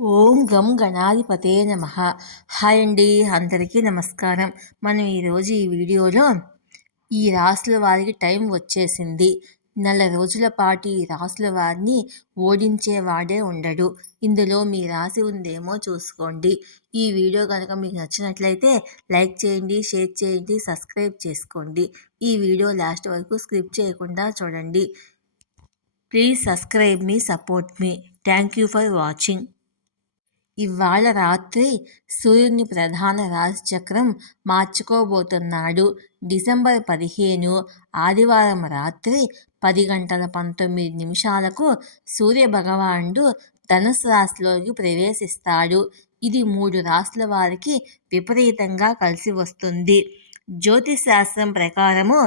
ఓం గం గణాధిపతే నమః. హాయ్ అండి, అందరికీ నమస్కారం. మనం ఈరోజు ఈ వీడియోలో ఈ రాసుల వారికి టైం వచ్చేసింది. నెల రోజుల పాటు ఈ రాసుల వారిని ఓడించేవాడే ఉండడు. ఇందులో మీ రాశి ఉందేమో చూసుకోండి. ఈ వీడియో కనుక మీకు నచ్చినట్లయితే లైక్ చేయండి, షేర్ చేయండి, సబ్స్క్రైబ్ చేసుకోండి. ఈ వీడియో లాస్ట్ వరకు స్కిప్ చేయకుండా చూడండి. Please subscribe me, support me. Thank you for watching. ఇవాళ రాత్రి సూర్యుని ప్రధాన రాశి చక్రం మార్చుకోబోతున్నాడు. డిసెంబర్ 15 ఆదివారం రాత్రి 10 గంటల 19 నిమిషాలకు సూర్యభగవానుడు ధనుసు రాశిలోకి ప్రవేశిస్తాడు. ఇది 3 రాశుల వారికి విపరీతంగా కలిసి వస్తుంది. జ్యోతిష్ శాస్త్రం ప్రకారము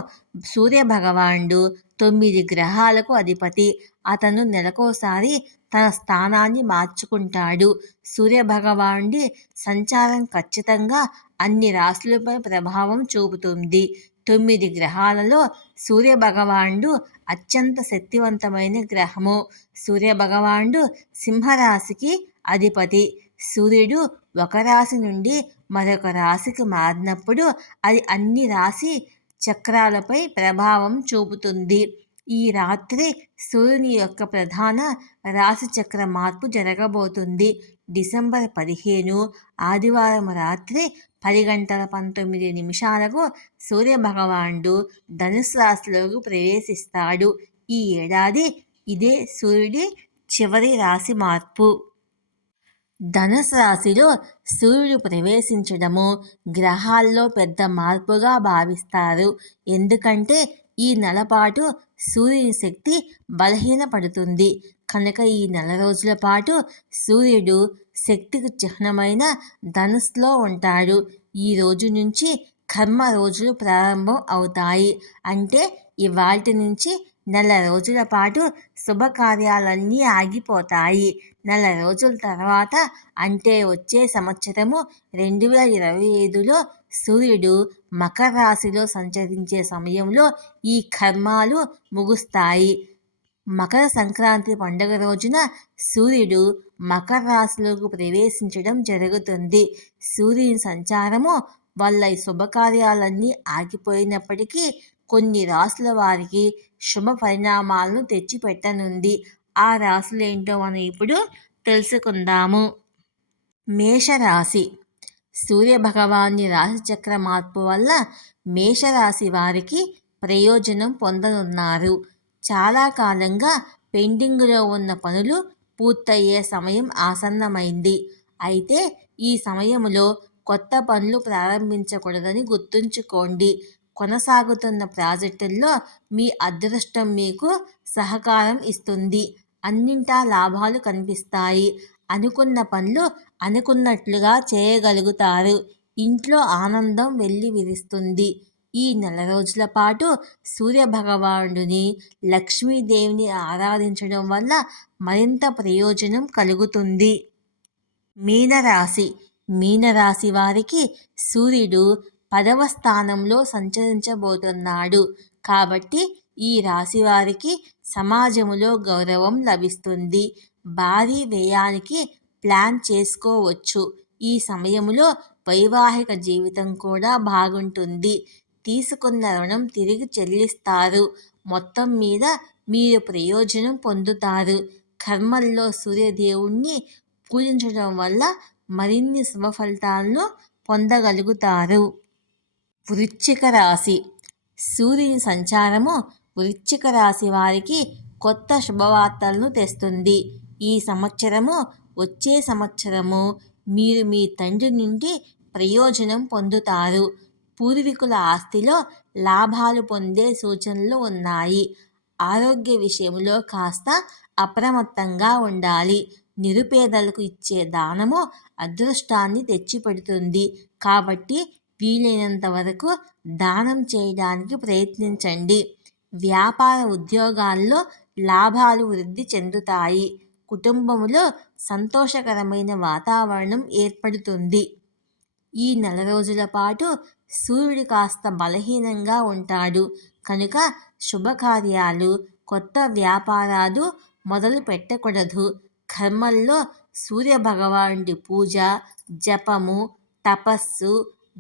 సూర్యభగవానుడు 9 గ్రహాలకు అధిపతి. అతను నెలకోసారి తన స్థానాన్ని మార్చుకుంటాడు. సూర్యభగవానుడి సంచారం ఖచ్చితంగా అన్ని రాశులపై ప్రభావం చూపుతుంది. 9 గ్రహాలలో సూర్యభగవానుడు అత్యంత శక్తివంతమైన గ్రహము. సూర్యభగవానుడు సింహరాశికి అధిపతి. సూర్యుడు ఒక రాశి నుండి మరొక రాశికి మారినప్పుడు అది అన్ని రాశి చక్రాలపై ప్రభావం చూపుతుంది. ఈ రాత్రి సూర్యుని యొక్క ప్రధాన రాశి చక్ర మార్పు జరగబోతుంది. డిసెంబర్ 15 ఆదివారం రాత్రి 10 గంటల 19 నిమిషాలకు సూర్యభగవానుడు ధనుసు రాశిలోకి ప్రవేశిస్తాడు. ఈ ఏడాది ఇదే సూర్యుడి చివరి రాశి మార్పు. ధనుసు రాశిలో సూర్యుడు ప్రవేశించడము గ్రహాల్లో పెద్ద మార్పుగా భావిస్తారు. ఎందుకంటే ఈ నెలపాటు సూర్యుని శక్తి బలహీనపడుతుంది కనుక ఈ నెల రోజుల పాటు సూర్యుడు శక్తికి చిహ్నమైన ధనుస్సులో ఉంటాడు. ఈ రోజు నుంచి కర్మ రోజులు ప్రారంభం అవుతాయి. అంటే ఇవాల్టి నుంచి నెల రోజుల పాటు శుభకార్యాలన్నీ ఆగిపోతాయి. నెల రోజుల తర్వాత అంటే వచ్చే సంవత్సరము 2025లో సూర్యుడు మకర రాశిలో సంచరించే సమయంలో ఈ కర్మాలు ముగుస్తాయి. మకర సంక్రాంతి పండుగ రోజున సూర్యుడు మకర రాశిలోకి ప్రవేశించడం జరుగుతుంది. సూర్యుని సంచారము వల్ల ఈ శుభకార్యాలన్నీ ఆగిపోయినప్పటికీ కొన్ని రాశుల వారికి శుభ పరిణామాలను తెచ్చిపెట్టనుంది. ఆ రాశులేంటో మనం ఇప్పుడు తెలుసుకుందాము. మేషరాశి. సూర్యభగవాని రాశిచక్ర మార్పు వల్ల మేషరాశి వారికి ప్రయోజనం పొందనున్నారు. చాలా కాలంగా పెండింగ్లో ఉన్న పనులు పూర్తయ్యే సమయం ఆసన్నమైంది. అయితే ఈ సమయంలో కొత్త పనులు ప్రారంభించకూడదని గుర్తుంచుకోండి. కొనసాగుతున్న ప్రాజెక్టుల్లో మీ అదృష్టం మీకు సహకారం ఇస్తుంది. అన్నింటా లాభాలు కనిపిస్తాయి. అనుకున్న పనులు అనుకున్నట్లుగా చేయగలుగుతారు. ఇంట్లో ఆనందం వెల్లివిరుస్తుంది. ఈ నెల రోజుల పాటు సూర్యభగవానుడిని, లక్ష్మీదేవిని ఆరాధించడం వల్ల మరింత ప్రయోజనం కలుగుతుంది. మీనరాశి. మీనరాశి వారికి సూర్యుడు 10వ స్థానంలో సంచరించబోతున్నాడు. కాబట్టి ఈ రాశి వారికి సమాజంలో గౌరవం లభిస్తుంది. భారీ వ్యయానికి ప్లాన్ చేసుకోవచ్చు. ఈ సమయంలో వైవాహిక జీవితం కూడా బాగుంటుంది. తీసుకున్న రుణం తిరిగి చెల్లిస్తారు. మొత్తం మీద మీరు ప్రయోజనం పొందుతారు. కర్మల్లో సూర్యదేవుణ్ణి పూజించడం వల్ల మరిన్ని శుభ ఫలితాలను పొందగలుగుతారు. వృశ్చిక రాశి. సూర్యుని సంచారము వృశ్చిక రాశి వారికి కొత్త శుభవార్తలను తెస్తుంది. ఈ సంవత్సరము వచ్చే సంవత్సరము మీరు మీ తండ్రి నుండి ప్రయోజనం పొందుతారు. పూర్వీకుల ఆస్తిలో లాభాలు పొందే సూచనలు ఉన్నాయి. ఆరోగ్య విషయంలో కాస్త అప్రమత్తంగా ఉండాలి. నిరుపేదలకు ఇచ్చే దానము అదృష్టాన్ని తెచ్చిపెడుతుంది. కాబట్టి వీలైనంత వరకు దానం చేయడానికి ప్రయత్నించండి. వ్యాపార ఉద్యోగాల్లో లాభాలు వృద్ధి చెందుతాయి. కుటుంబంలో సంతోషకరమైన వాతావరణం ఏర్పడుతుంది. ఈ నెల రోజుల పాటు సూర్యుడు కాస్త బలహీనంగా ఉంటాడు కనుక శుభకార్యాలు, కొత్త వ్యాపారాలు మొదలు పెట్టకూడదు. కర్మల్లో సూర్యభగవానుడి పూజ, జపము, తపస్సు,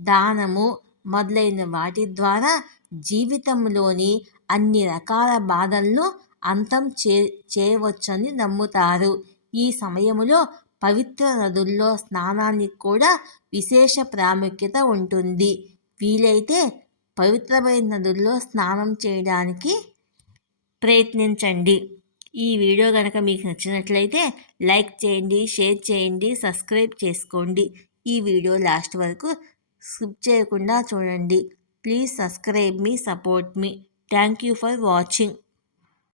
దానము మొదలైన వాటి ద్వారా జీవితంలోని అన్ని రకాల బాధలను అంతం చేయవచ్చని నమ్ముతారు. ఈ సమయంలో పవిత్ర నదుల్లో స్నానానికి కూడా విశేష ప్రాముఖ్యత ఉంటుంది. వీలైతే పవిత్రమైన నదుల్లో స్నానం చేయడానికి ప్రయత్నించండి. ఈ వీడియో కనుక మీకు నచ్చినట్లయితే లైక్ చేయండి, షేర్ చేయండి, సబ్స్క్రైబ్ చేసుకోండి. ఈ వీడియో లాస్ట్ వరకు స్కిప్ చేయకుండా చూడండి. Please subscribe me, support me. Thank you for watching.